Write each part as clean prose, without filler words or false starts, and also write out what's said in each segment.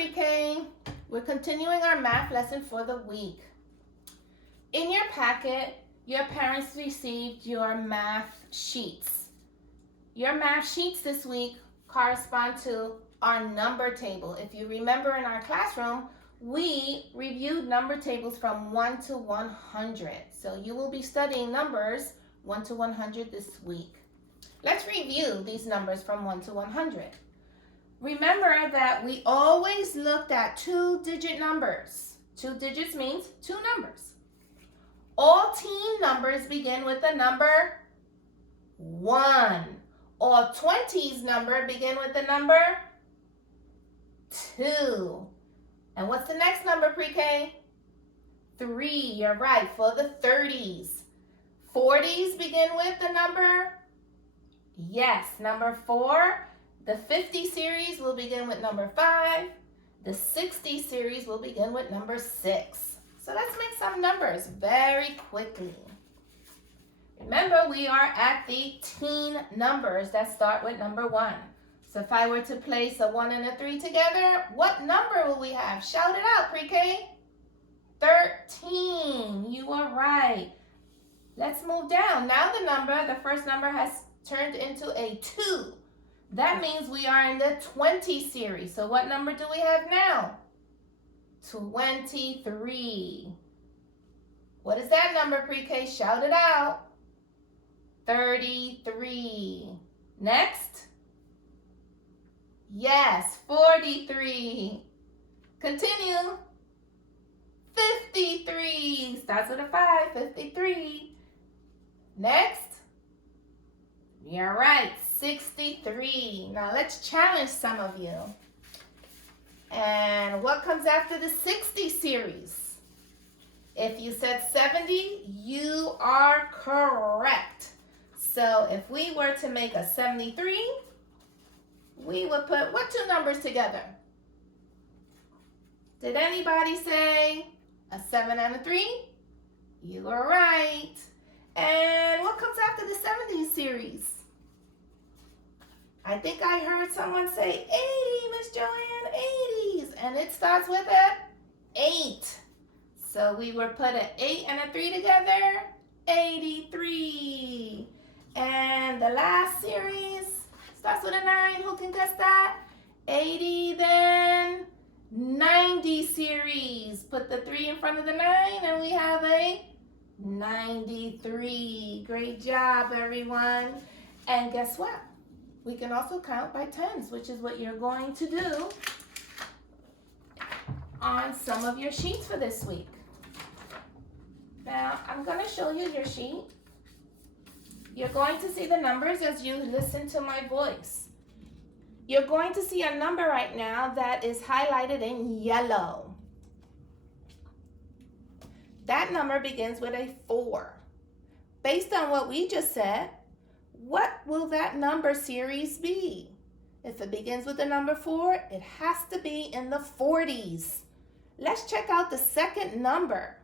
Pre-K. We're continuing our math lesson for the week. In your packet, your parents received your math sheets. Your math sheets this week correspond to our number table. If you remember in our classroom, we reviewed number tables from 1 to 100. So you will be studying numbers 1 to 100 this week. Let's review these numbers from 1 to 100. Remember that we always looked at two-digit numbers. 2 digits means 2 numbers. All team numbers begin with the number 1. All 20s number begin with the number 2. And what's the next number, Pre-K? 3, you're right, for the 30s. 40s begin with the number? Yes, number 4. The 50 series will begin with number 5. The 60 series will begin with number 6. So let's make some numbers very quickly. Remember, we are at the teen numbers that start with number 1. So if I were to place a 1 and a 3 together, what number will we have? Shout it out, Pre-K. 13. You are right. Let's move down. Now the first number has turned into a 2. That means we are in the 20 series. So what number do we have now? 23. What is that number, Pre-K? Shout it out. 33. Next. Yes, 43. Continue. 53. Starts with a 5. 53. Next. You're right. 63. Now let's challenge some of you. And what comes after the 60 series? If you said 70, you are correct. So if we were to make a 73, we would put what 2 numbers together? Did anybody say a 7 and a 3? You are right. And what comes after the 70 series? I think I heard someone say 80, Miss Joanne, 80s. And it starts with a 8. So we would put an 8 and a 3 together, 83. And the last series starts with a 9. Who can guess that? 80, then 90 series. Put the 3 in front of the 9 and we have a 93. Great job, everyone. And guess what? We can also count by tens, which is what you're going to do on some of your sheets for this week. Now, I'm going to show you your sheet. You're going to see the numbers as you listen to my voice. You're going to see a number right now that is highlighted in yellow. That number begins with a 4. Based on what we just said, what will that number series be? If it begins with the number 4, it has to be in the 40s. Let's check out the second number.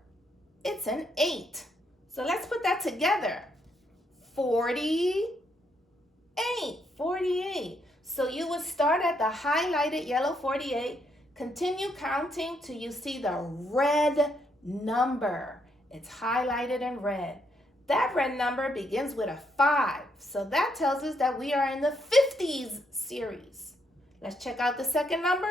It's an 8. So let's put that together. 48. 48. So you would start at the highlighted yellow 48, continue counting till you see the red number. It's highlighted in red. That red number begins with a 5. So that tells us that we are in the 50s series. Let's check out the second number.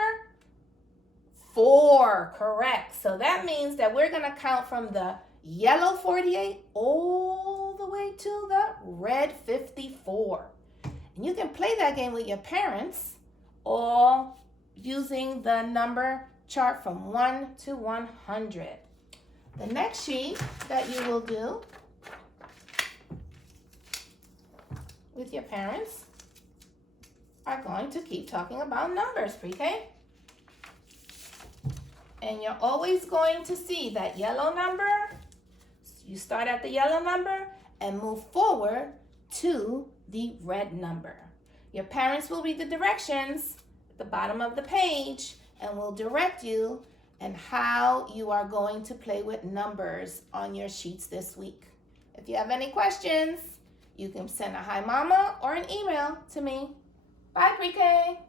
4, correct. So that means that we're going to count from the yellow 48 all the way to the red 54. And you can play that game with your parents or using the number chart from 1 to 100. The next sheet that you will do with your parents are going to keep talking about numbers, Pre-K. And you're always going to see that yellow number. You start at the yellow number and move forward to the red number. Your parents will read the directions at the bottom of the page and will direct you and how you are going to play with numbers on your sheets this week. If you have any questions, you can send a hi mama or an email to me. Bye, Pre-K.